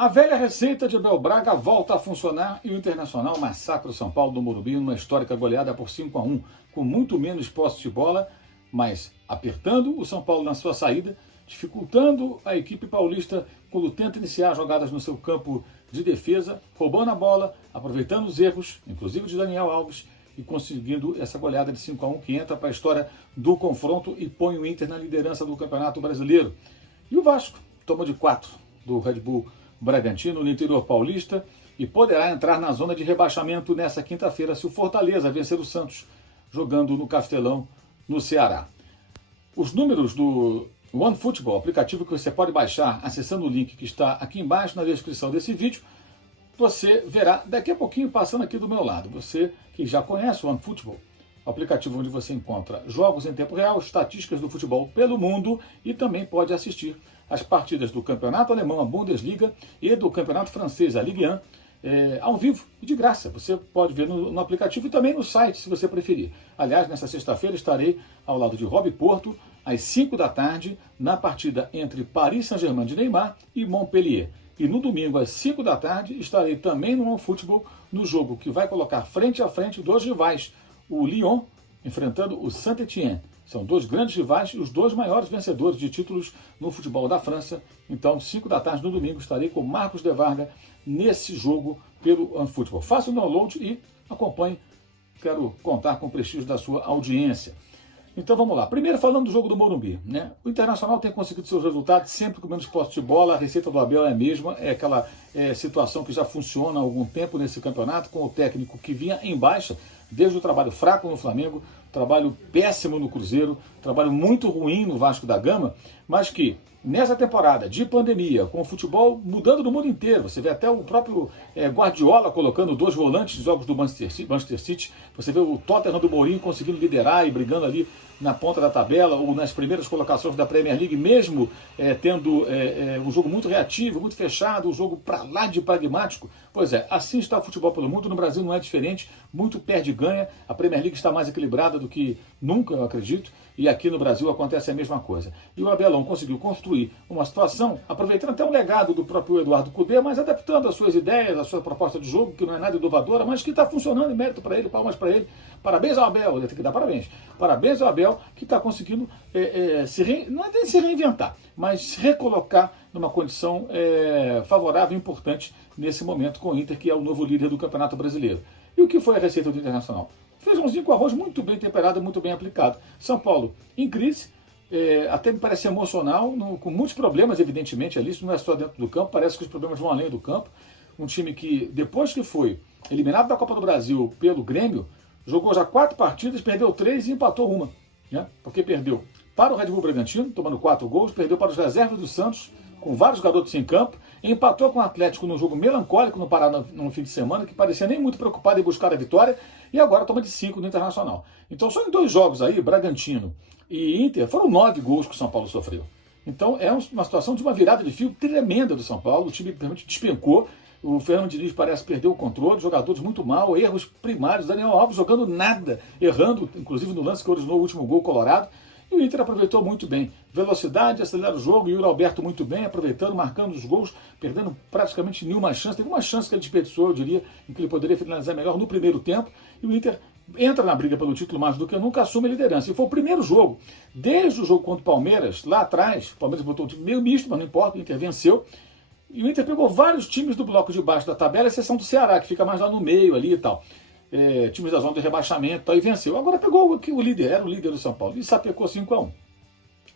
A velha receita de Abel Braga volta a funcionar e o Internacional massacra o São Paulo do Morumbi numa histórica goleada por 5-1, com muito menos posse de bola, mas apertando o São Paulo na sua saída, dificultando a equipe paulista quando tenta iniciar jogadas no seu campo de defesa, roubando a bola, aproveitando os erros, inclusive de Daniel Alves, e conseguindo essa goleada de 5-1 que entra para a história do confronto e põe o Inter na liderança do Campeonato Brasileiro. E o Vasco toma de 4 do Red Bull Bragantino no interior paulista e poderá entrar na zona de rebaixamento nessa quinta-feira se o Fortaleza vencer o Santos, jogando no Castelão, no Ceará. Os números do OneFootball, aplicativo que você pode baixar acessando o link que está aqui embaixo na descrição desse vídeo, você verá daqui a pouquinho passando aqui do meu lado. Você que já conhece o OneFootball, aplicativo onde você encontra jogos em tempo real, estatísticas do futebol pelo mundo e também pode assistir as partidas do Campeonato Alemão, a Bundesliga, e do Campeonato Francês, a Ligue 1, ao vivo e de graça. Você pode ver no aplicativo e também no site, se você preferir. Aliás, nessa sexta-feira estarei ao lado de Rob Porto, às 5 da tarde, na partida entre Paris Saint-Germain de Neymar e Montpellier. E no domingo, às 5 da tarde, estarei também no OneFootball, no jogo que vai colocar frente a frente dois rivais, o Lyon enfrentando o Saint-Étienne. São dois grandes rivais e os dois maiores vencedores de títulos no futebol da França. Então, 5 da tarde no domingo, estarei com Marcos de Varga nesse jogo pelo OneFootball. Faça o download e acompanhe. Quero contar com o prestígio da sua audiência. Então vamos lá. Primeiro falando do jogo do Morumbi, né? O Internacional tem conseguido seus resultados sempre com menos posse de bola. A receita do Abel é a mesma, é aquela situação que já funciona há algum tempo nesse campeonato, com o técnico que vinha em baixa, desde o trabalho fraco no Flamengo, trabalho péssimo no Cruzeiro, trabalho muito ruim no Vasco da Gama, mas que nessa temporada de pandemia, com o futebol mudando no mundo inteiro, você vê até o próprio Guardiola colocando dois volantes de jogos do Manchester City, você vê o Tottenham do Mourinho conseguindo liderar e brigando ali na ponta da tabela ou nas primeiras colocações da Premier League, mesmo tendo um jogo muito reativo, muito fechado, um jogo para lá de pragmático. Pois é, assim está o futebol pelo mundo. No Brasil não é diferente, muito perde e ganha. A Premier League está mais equilibrada do que nunca, eu acredito, e aqui no Brasil acontece a mesma coisa. E o Abelão conseguiu construir uma situação, aproveitando até um legado do próprio Eduardo Cudê, mas adaptando as suas ideias, a sua proposta de jogo, que não é nada inovadora, mas que está funcionando, e mérito para ele, palmas para ele. Parabéns ao Abel, ele tem que dar parabéns. Parabéns ao Abel, que está conseguindo não é nem se reinventar, mas se recolocar numa condição favorável e importante nesse momento com o Inter, que é o novo líder do Campeonato Brasileiro. E o que foi a receita do Internacional? Feijãozinho com arroz muito bem temperado, muito bem aplicado. São Paulo em crise, até me parece emocional, com muitos problemas, evidentemente, ali. Isso não é só dentro do campo, parece que os problemas vão além do campo. Um time que, depois que foi eliminado da Copa do Brasil pelo Grêmio, jogou já 4 partidas, perdeu 3 e empatou uma. Né? Porque perdeu para o Red Bull Bragantino, tomando 4 gols, perdeu para os reservas do Santos, com vários garotos em campo, e empatou com o Atlético num jogo melancólico no Paraná no fim de semana, que parecia nem muito preocupado em buscar a vitória, e agora toma de 5 no Internacional. Então só em 2 jogos aí, Bragantino e Inter, foram 9 gols que o São Paulo sofreu. Então é uma situação de uma virada de fio tremenda do São Paulo, o time realmente despencou, o Fernando Diniz parece perder o controle, jogadores muito mal, erros primários, Daniel Alves jogando nada, errando, inclusive no lance que originou o último gol colorado, e o Inter aproveitou muito bem. Velocidade, acelera o jogo, e o Yuri Alberto muito bem, aproveitando, marcando os gols, perdendo praticamente nenhuma chance. Teve uma chance que ele desperdiçou, eu diria, em que ele poderia finalizar melhor no primeiro tempo, e o Inter entra na briga pelo título mais do que nunca, assume a liderança. E foi o primeiro jogo, desde o jogo contra o Palmeiras, lá atrás, o Palmeiras botou um time meio misto, mas não importa, o Inter venceu, e o Inter pegou vários times do bloco de baixo da tabela, à exceção do Ceará, que fica mais lá no meio ali e tal. Times da zona de rebaixamento, e venceu. Agora pegou o líder, era o líder do São Paulo, e sapecou 5-1.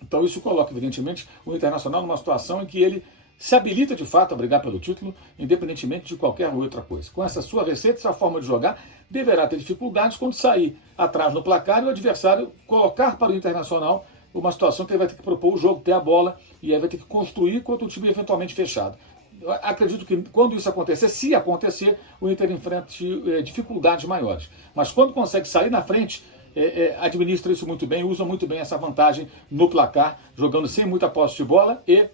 Então isso coloca, evidentemente, o Internacional numa situação em que ele se habilita de fato a brigar pelo título, independentemente de qualquer outra coisa. Com essa sua receita, essa forma de jogar, deverá ter dificuldades quando sair atrás no placar e o adversário colocar para o Internacional uma situação que ele vai ter que propor o jogo, ter a bola, e aí vai ter que construir contra o time eventualmente fechado. Eu acredito que quando isso acontecer, se acontecer, o Inter enfrenta dificuldades maiores. Mas quando consegue sair na frente, administra isso muito bem, usa muito bem essa vantagem no placar, jogando sem muita posse de bola e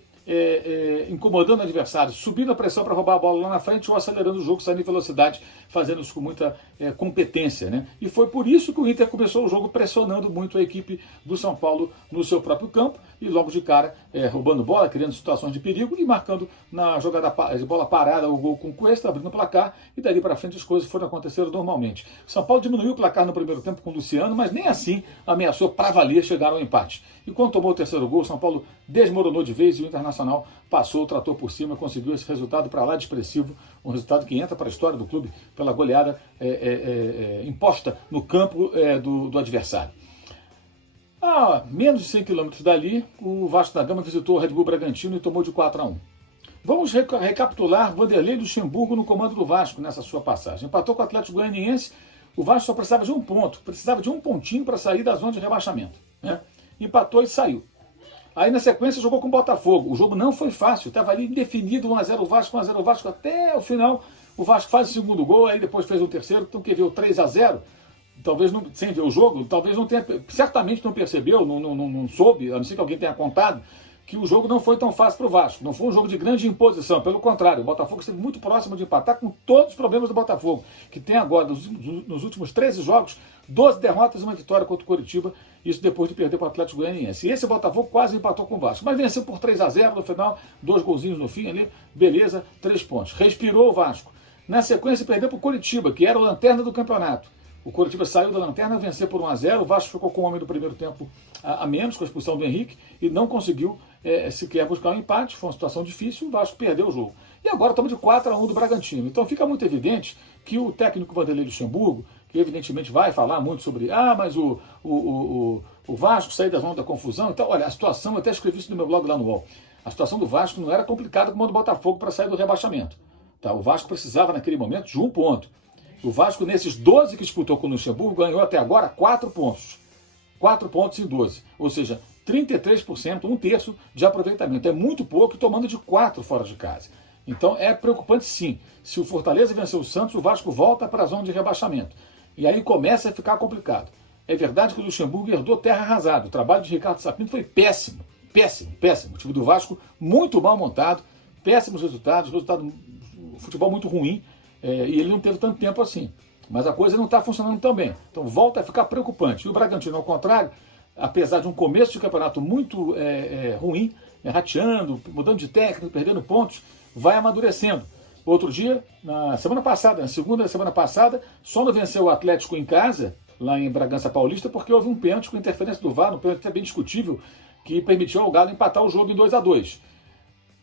incomodando o adversário, subindo a pressão para roubar a bola lá na frente ou acelerando o jogo, saindo em velocidade, fazendo isso com muita competência, né? E foi por isso que o Inter começou o jogo pressionando muito a equipe do São Paulo no seu próprio campo e logo de cara roubando bola, criando situações de perigo e marcando na jogada de bola parada o gol com Cuesta, abrindo o placar, e dali para frente as coisas foram acontecendo normalmente. O São Paulo diminuiu o placar no primeiro tempo com o Luciano, mas nem assim ameaçou para valer chegar ao empate. E quando tomou o terceiro gol, o São Paulo desmoronou de vez e o Internacional passou o trator por cima e conseguiu esse resultado para lá de expressivo, um resultado que entra para a história do clube pela goleada imposta no campo do adversário. A menos de 100 quilômetros dali, o Vasco da Gama visitou o Red Bull Bragantino e tomou de 4-1. Vamos recapitular Vanderlei Luxemburgo no comando do Vasco nessa sua passagem. Empatou com o Atlético Goianiense, o Vasco só precisava de um ponto, precisava de um pontinho para sair da zona de rebaixamento, né? Empatou e saiu. Aí na sequência jogou com o Botafogo. O jogo não foi fácil, estava ali indefinido, 1x0 o Vasco, 1x0 o Vasco até o final. O Vasco faz o segundo gol, aí depois fez o terceiro, então quem viu 3-0, talvez não, sem ver o jogo, talvez não tenha, certamente não percebeu, não soube, a não ser que alguém tenha contado, que o jogo não foi tão fácil para o Vasco. Não foi um jogo de grande imposição, pelo contrário, o Botafogo esteve muito próximo de empatar com todos os problemas do Botafogo, que tem agora, nos últimos 13 jogos, 12 derrotas e uma vitória contra o Coritiba, isso depois de perder para o Atlético Goianiense. E esse Botafogo quase empatou com o Vasco, mas venceu por 3-0 no final, 2 golzinhos no fim ali, beleza, 3 pontos. Respirou o Vasco. Na sequência perdeu para o Coritiba, que era a lanterna do campeonato. O Coritiba saiu da lanterna, venceu por 1-0, o Vasco ficou com o homem do primeiro tempo a menos, com a expulsão do Henrique, e não conseguiu sequer buscar um empate, foi uma situação difícil, o Vasco perdeu o jogo. E agora estamos de 4-1 do Bragantino. Então fica muito evidente que o técnico Vanderlei Luxemburgo, que evidentemente vai falar muito sobre, mas o Vasco sair da zona da confusão, então, olha, a situação, eu até escrevi isso no meu blog lá no UOL, a situação do Vasco não era complicada como a do Botafogo para sair do rebaixamento. Tá? O Vasco precisava naquele momento de 1 ponto. O Vasco, nesses 12 que disputou com o Luxemburgo, ganhou até agora 4 pontos. 4 pontos em 12. Ou seja, 33%, 1/3 de aproveitamento. É muito pouco, tomando de 4 fora de casa. Então é preocupante sim. Se o Fortaleza vencer o Santos, o Vasco volta para a zona de rebaixamento. E aí começa a ficar complicado. É verdade que o Luxemburgo herdou terra arrasada. O trabalho de Ricardo Sapinto foi péssimo. Péssimo, péssimo. O time do Vasco muito mal montado, péssimos resultados, futebol muito ruim. E ele não teve tanto tempo assim. Mas a coisa não está funcionando tão bem. Então volta a ficar preocupante. E o Bragantino, ao contrário, apesar de um começo de campeonato muito ruim, rateando, mudando de técnico, perdendo pontos, vai amadurecendo. Outro dia, na semana passada, na segunda semana passada, só não venceu o Atlético em casa, lá em Bragança Paulista, porque houve um pênalti com interferência do VAR, um pênalti até bem discutível, que permitiu ao Galo empatar o jogo em 2-2.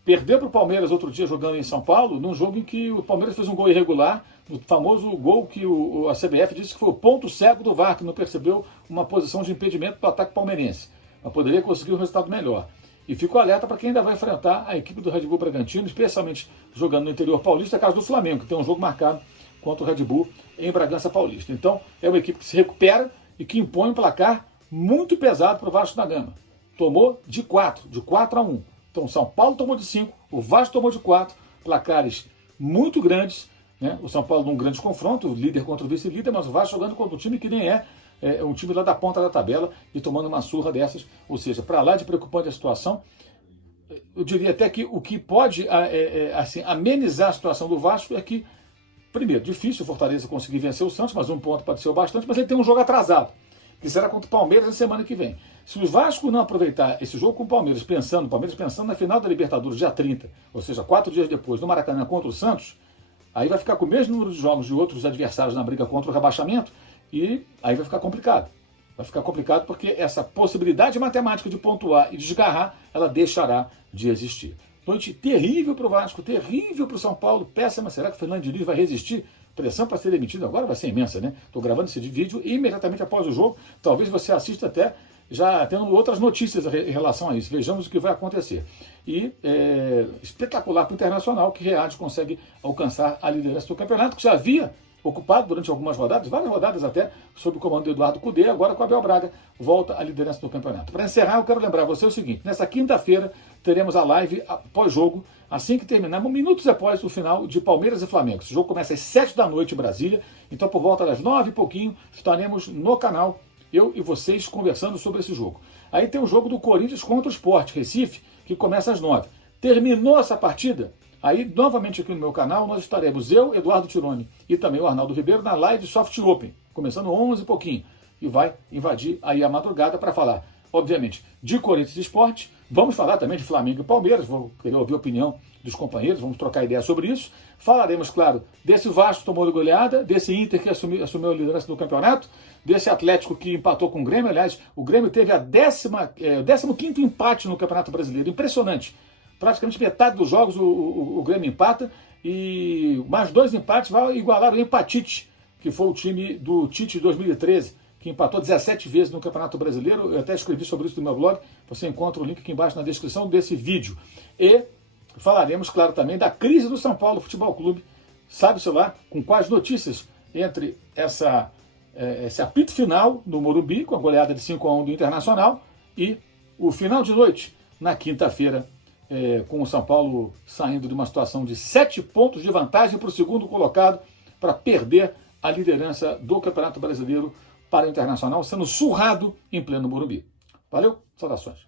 Perdeu para o Palmeiras outro dia jogando em São Paulo, num jogo em que o Palmeiras fez um gol irregular, o famoso gol que a CBF disse que foi o ponto cego do VAR, que não percebeu uma posição de impedimento para o ataque palmeirense. Mas poderia conseguir um resultado melhor. E fico alerta para quem ainda vai enfrentar a equipe do Red Bull Bragantino, especialmente jogando no interior paulista, caso do Flamengo, que tem um jogo marcado contra o Red Bull em Bragança Paulista. Então, é uma equipe que se recupera e que impõe um placar muito pesado para o Vasco da Gama. Tomou de 4-1. Então, o São Paulo tomou de 5, o Vasco tomou de 4, placares muito grandes, né? O São Paulo num grande confronto, o líder contra o vice-líder, mas o Vasco jogando contra um time que nem é um time lá da ponta da tabela e tomando uma surra dessas, ou seja, para lá de preocupante a situação. Eu diria até que o que pode assim, amenizar a situação do Vasco é que, primeiro, difícil o Fortaleza conseguir vencer o Santos, mas 1 ponto pode ser o bastante, mas ele tem um jogo atrasado, que será contra o Palmeiras na semana que vem. Se o Vasco não aproveitar esse jogo com o Palmeiras pensando na final da Libertadores, dia 30, ou seja, 4 dias depois, no Maracanã contra o Santos, aí vai ficar com o mesmo número de jogos de outros adversários na briga contra o rebaixamento, e aí vai ficar complicado. Vai ficar complicado porque essa possibilidade matemática de pontuar e desgarrar, ela deixará de existir. Noite terrível para o Vasco, terrível para o São Paulo, péssima. Será que o Fernando Diniz vai resistir? Pressão para ser demitido agora vai ser imensa, né? Estou gravando esse vídeo imediatamente após o jogo. Talvez você assista até já tendo outras notícias em relação a isso. Vejamos o que vai acontecer. E espetacular para o Internacional, que reage, consegue alcançar a liderança do campeonato, que já havia ocupado durante algumas rodadas, várias rodadas até, sob o comando do Eduardo Cudê, agora com o Abel Braga, volta à liderança do campeonato. Para encerrar, eu quero lembrar você o seguinte: nessa quinta-feira teremos a live pós-jogo, assim que terminarmos, minutos após o final de Palmeiras e Flamengo. Esse jogo começa às 7 da noite em Brasília, então por volta das 9 e pouquinho estaremos no canal, eu e vocês, conversando sobre esse jogo. Aí tem o jogo do Corinthians contra o Sport Recife, que começa às 9. Terminou essa partida, aí novamente aqui no meu canal nós estaremos eu, Eduardo Tironi e também o Arnaldo Ribeiro na live Soft Open, começando 11 e pouquinho, e vai invadir aí a madrugada para falar, obviamente, de Corinthians Esporte. Vamos falar também de Flamengo e Palmeiras, vou querer ouvir a opinião dos companheiros, vamos trocar ideia sobre isso. Falaremos, claro, desse Vasco que tomou de goleada, desse Inter que assumiu a liderança do campeonato, desse Atlético que empatou com o Grêmio. Aliás, o Grêmio teve o 15º empate no Campeonato Brasileiro, impressionante. Praticamente metade dos jogos o Grêmio empata, e mais 2 empates vai igualar o Empatite, que foi o time do Tite de 2013, que empatou 17 vezes no Campeonato Brasileiro. Eu até escrevi sobre isso no meu blog, você encontra o link aqui embaixo na descrição desse vídeo. E falaremos, claro, também da crise do São Paulo Futebol Clube, sabe-se lá, com quais notícias entre esse apito final no Morumbi, com a goleada de 5-1 do Internacional, e o final de noite, na quinta-feira, com o São Paulo saindo de uma situação de 7 pontos de vantagem para o segundo colocado, para perder a liderança do Campeonato Brasileiro para o Internacional, sendo surrado em pleno Morumbi. Valeu, saudações.